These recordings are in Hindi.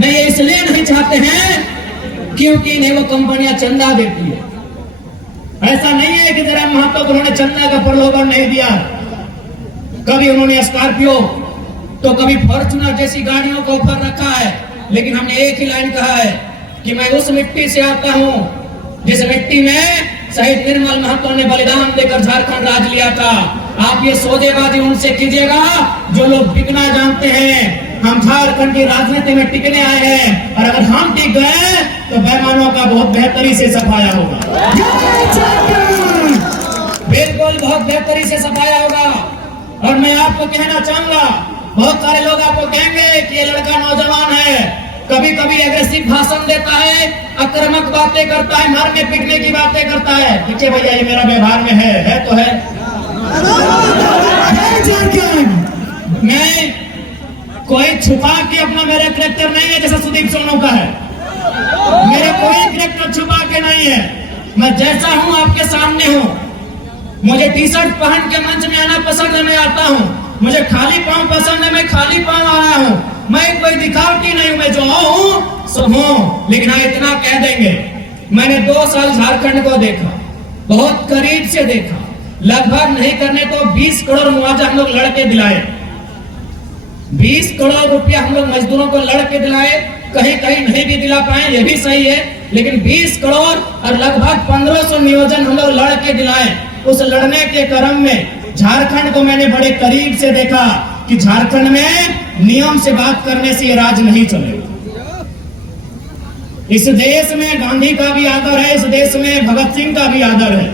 नहीं, ये इसलिए नहीं चाहते हैं क्योंकि इन्हें वो कंपनियां चंदा देती है। ऐसा नहीं है कि जरा महतो को उन्होंने चंदा का प्रलोभन नहीं दिया। कभी उन्होंने स्कॉर्पियो तो कभी फॉर्च्यूनर जैसी गाड़ियों को ऑफर रखा है, लेकिन हमने एक ही लाइन कहा है कि मैं उस मिट्टी से आता हूं जिस मिट्टी में शहीद निर्मल महतो ने बलिदान देकर झारखंड राज लिया था। आप ये सौदेबाजी उनसे कीजिएगा जो लोग बिकना जानते हैं। हम झारखंड की राजनीति में टिकने आए हैं, और अगर हम टिक गए तो बेईमानों का बहुत बेहतरी से सफाया होगा। बिल्कुल बहुत बेहतरी से सफाया होगा। और मैं आपको कहना चाहूंगा, बहुत सारे लोग आपको कहेंगे कि ये लड़का नौजवान है, कभी कभी एग्रेसिव भाषण देता है, आक्रामक बातें करता है, मारने पीटने की बातें करता है। पीछे भैया ये मेरा व्यवहार में है तो है। मैं कोई छुपा के अपना मेरा कैरेक्टर नहीं है जैसा सुदीप सोनू का है। मेरा कोई कैरेक्टर छुपा के नहीं है, मैं जैसा हूं आपके सामने हूं। मुझे टी शर्ट पहन के मंच में आना पसंद है, मैं आता हूं। मुझे खाली पांव पसंद है, मैं खाली पांव आ रहा हूं। मैं कोई दिखावटी नहीं हूं, मैं जो हूं सो हूं। लेकिन हाँ इतना कह देंगे, मैंने 2 साल झारखंड को देखा, बहुत करीब से देखा। लगभग नहीं करने तो 20 करोड़ मुआवजा हम लोग लड़के दिलाए। 20 करोड़ रुपया हम लोग मजदूरों को लड़के दिलाए। कहीं कहीं नहीं भी दिला पाए, ये भी सही है, लेकिन 20 करोड़ और लगभग 1500 नियोजन हम लोग लड़के दिलाए। उस लड़ने के क्रम में झारखंड को मैंने बड़े करीब से देखा कि झारखंड में नियम से बात करने से राज नहीं चलेगा। इस देश में गांधी का भी आदर है, इस देश में भगत सिंह का भी आदर है,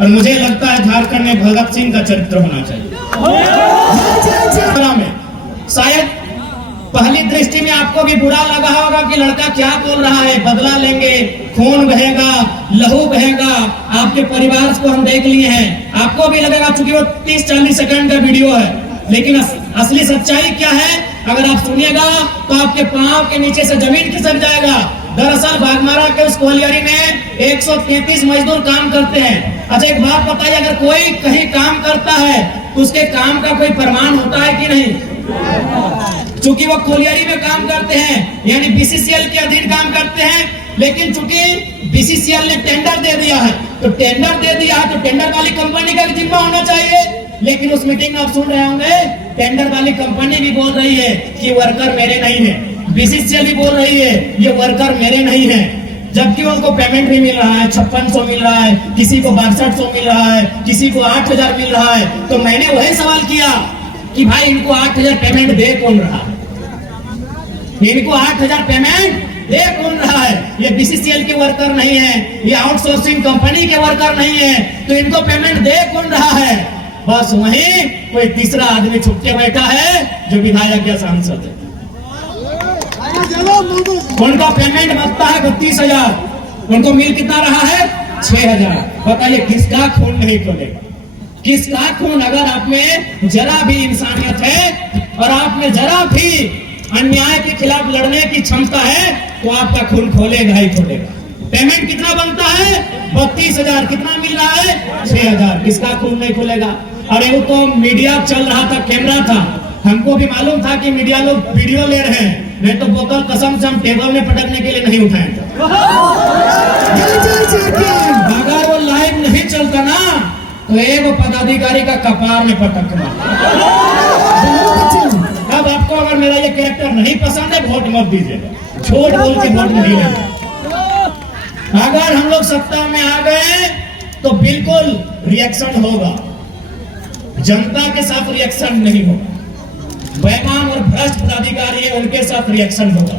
और मुझे लगता है झारखंड में भगत सिंह का चरित्र होना चाहिए। शायद पहली दृष्टि में आपको भी बुरा लगा होगा कि लड़का क्या बोल रहा है, बदला लेंगे, खून बहेगा, लहू बहेगा। आपके परिवार को हम देख लिए हैं, आपको भी लगेगा चूंकि वो 30-40 सेकंड का वीडियो है, लेकिन असली सच्चाई क्या है अगर आप सुनिएगा तो आपके पांव के नीचे से जमीन खिसक जाएगा। दरअसल बागमारा के उस कोलियरी में 133 मजदूर काम करते हैं। अच्छा एक बात बताइए, अगर कोई कहीं काम करता है तो उसके काम का कोई प्रमाण होता है कि नहीं? चूंकि वो कोलियरी में काम करते हैं, यानी बीसीसीएल के अधीन काम करते हैं, लेकिन चूंकि बीसीसीएल ने टेंडर दे दिया है तो टेंडर वाली कंपनी का जिम्मा होना चाहिए। लेकिन उस मीटिंग में आप सुन रहे होंगे, टेंडर वाली कंपनी भी बोल रही है कि वर्कर मेरे नहीं है, बीसीसीएल भी बोल रही है ये वर्कर मेरे नहीं है, जबकि उनको पेमेंट भी मिल रहा है, 5600 मिल रहा है, किसी को 6200 मिल रहा है, किसी को 8000 मिल रहा है। तो मैंने वही सवाल किया कि भाई इनको 8000 पेमेंट दे कौन रहा है? इनको 8000 पेमेंट दे कौन रहा है? ये बीसीसीएल के वर्कर नहीं है, ये आउटसोर्सिंग कंपनी के वर्कर नहीं है, तो इनको पेमेंट दे कौन रहा है? बस वहीं कोई तीसरा आदमी छुप के बैठा है जो विधायक या सांसद है। उनका पेमेंट बनता है 32,000, उनको मिल कितना रहा है? 6,000। बताइए किसका खून नहीं खोलेगा? किसका खून? अगर आप में जरा भी इंसानियत है और आप में जरा भी अन्याय के खिलाफ लड़ने की क्षमता है तो आपका खून खोलेगा ही खोलेगा। पेमेंट कितना बनता है? 32,000। कितना मिल रहा है? 6,000। किसका खून नहीं खोलेगा? अरे वो तो मीडिया चल रहा था, कैमरा था, हमको भी मालूम था कि मीडिया लोग वीडियो ले रहे हैं, नहीं तो बोतल कसम से हम टेबल में पटकने के लिए नहीं उठाए थे। अगर वो लाइव नहीं चलता ना तो एक पदाधिकारी का कपार में पटकना। अब आपको अगर मेरा ये कैरेक्टर नहीं पसंद है वोट मत दीजिएगा, झूठ बोल के वोट नहीं लेना। अगर हम लोग सत्ता में आ गए तो बिल्कुल रिएक्शन होगा, जनता के साथ रिएक्शन नहीं होगा। बेईमान और भ्रष्ट पदाधिकारी है उनके साथ रिएक्शन होगा।